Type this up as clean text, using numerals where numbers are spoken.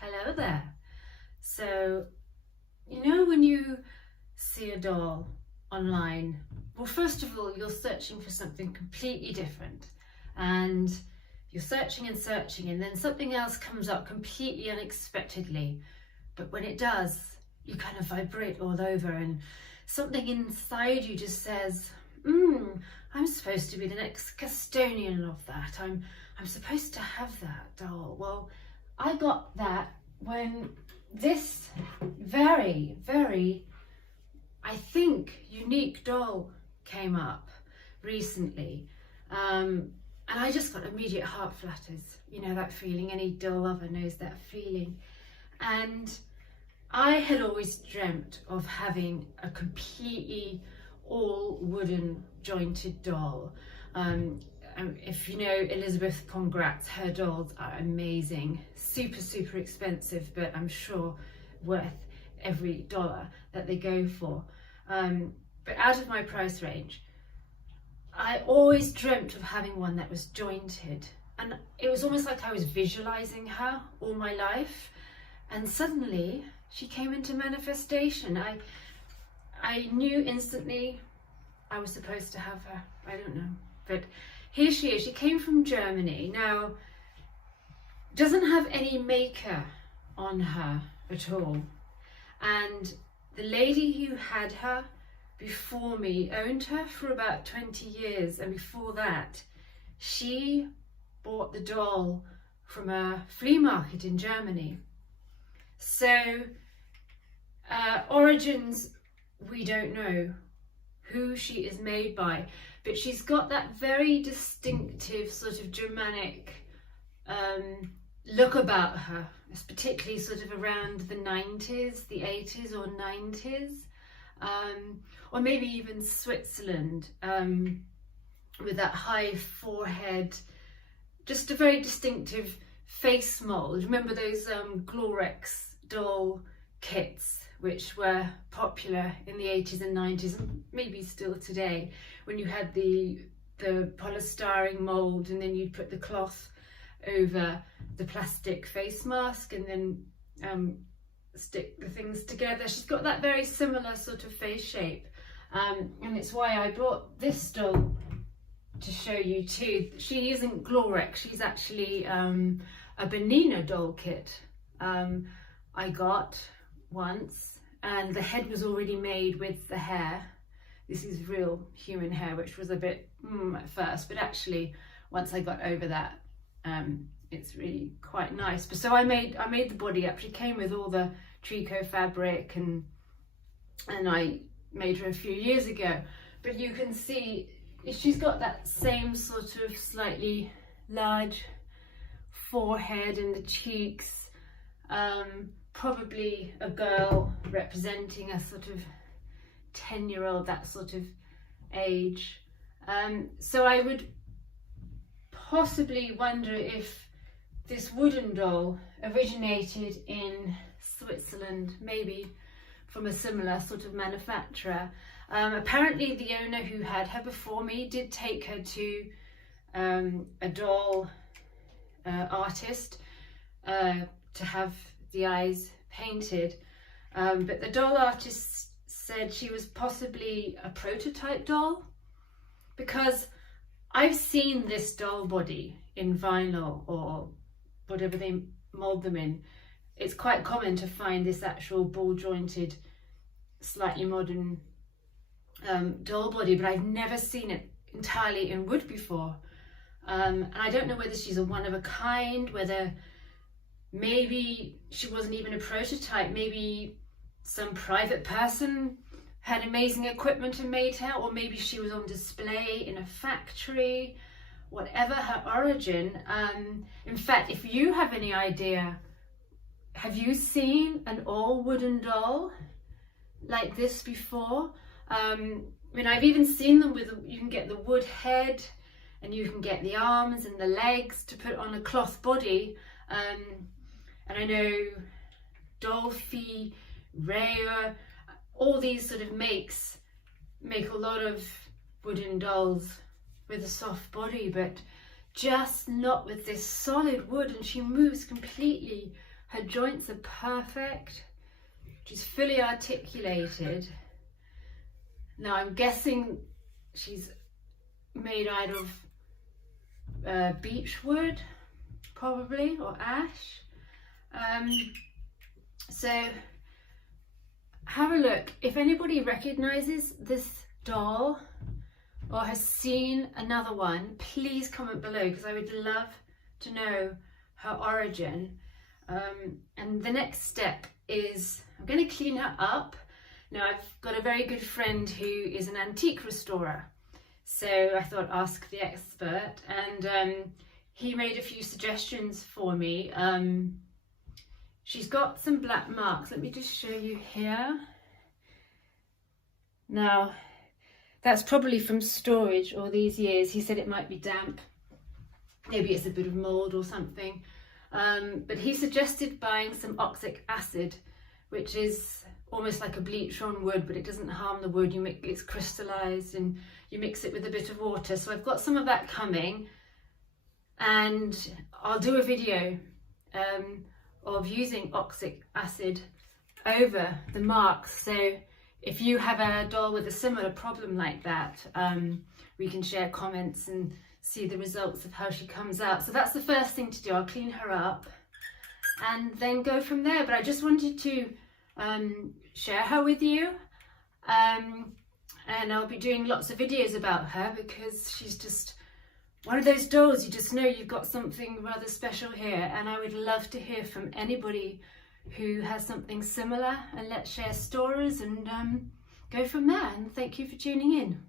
Hello there. So, when you see a doll online, well, first of all, you're searching for something completely different, and you're searching and searching, and then something else comes up completely unexpectedly. But when it does, you kind of vibrate all over, and something inside you just says, I'm supposed to be the next custodian of that. I'm supposed to have that doll. Well, I got that when this very, very, I think, unique doll came up recently. And I just got immediate heart flutters. You know that feeling, any doll lover knows that feeling. And I had always dreamt of having a completely all wooden jointed doll. If you know Elizabeth Pongratz, her dolls are amazing, super expensive, but I'm sure worth every dollar that they go for. But out of my price range, I always dreamt of having one that was jointed, and it was almost like I was visualizing her all my life, and suddenly she came into manifestation. I knew instantly I was supposed to have her. I don't know, but here she is. She came from Germany. Now, doesn't have any maker on her at all. And the lady who had her before me owned her for about 20 years. And before that, she bought the doll from a flea market in Germany. So, origins, we don't know who she is made by, but she's got that very distinctive sort of Germanic look about her. It's particularly sort of around the 90s, the 80s or 90s, or maybe even Switzerland, with that high forehead, just a very distinctive face mold. Remember those Glorex doll kits which were popular in the 80s and 90s, and maybe still today, when you had the polystyrene mold and then you'd put the cloth over the plastic face mask and then stick the things together. She's got that very similar sort of face shape, and it's why I brought this doll to show you too. She isn't Glorex, she's actually a Benina doll kit I got once, and the head was already made with the hair. This is real human hair, which was a bit at first, but actually once I got over that, it's really quite nice. But so I made the body up. She came with all the tricot fabric, and I made her a few years ago. But you can see she's got that same sort of slightly large forehead and the cheeks. Probably a girl representing a sort of 10-year-old, that sort of age. So I would possibly wonder if this wooden doll originated in Switzerland, maybe from a similar sort of manufacturer. Apparently the owner who had her before me did take her to a doll artist to have the eyes painted, but the doll artist said she was possibly a prototype doll, because I've seen this doll body in vinyl or whatever they mold them in. It's quite common to find this actual ball jointed, slightly modern doll body, but I've never seen it entirely in wood before. And I don't know whether she's a one of a kind, whether maybe she wasn't even a prototype, maybe some private person had amazing equipment and made her, or maybe she was on display in a factory. Whatever her origin, in fact, if you have any idea, have you seen an all wooden doll like this before? I mean, I've even seen them with, you can get the wood head and you can get the arms and the legs to put on a cloth body. And I know Dolphy, Raya, all these sort of make a lot of wooden dolls with a soft body, but just not with this solid wood. And she moves completely Her joints are perfect. She's fully articulated. Now I'm guessing she's made out of beech wood, probably, or ash. So have a look. If anybody recognises this doll or has seen another one, please comment below, because I would love to know her origin. And the next step is I'm going to clean her up. Now I've got a very good friend who is an antique restorer, so I thought ask the expert, and he made a few suggestions for me. She's got some black marks. Let me just show you here. Now that's probably from storage all these years. He said it might be damp, maybe it's a bit of mold or something, but he suggested buying some oxalic acid, which is almost like a bleach on wood, but it doesn't harm the wood. It's crystallized, and you mix it with a bit of water. So I've got some of that coming, and I'll do a video of using oxalic acid over the marks. So if you have a doll with a similar problem like that, we can share comments and see the results of how she comes out. So that's the first thing to do. I'll clean her up and then go from there. But I just wanted to share her with you, and I'll be doing lots of videos about her, because she's just one of those dolls you just know you've got something rather special here. And I would love to hear from anybody who has something similar, and let's share stories and go from there. And thank you for tuning in.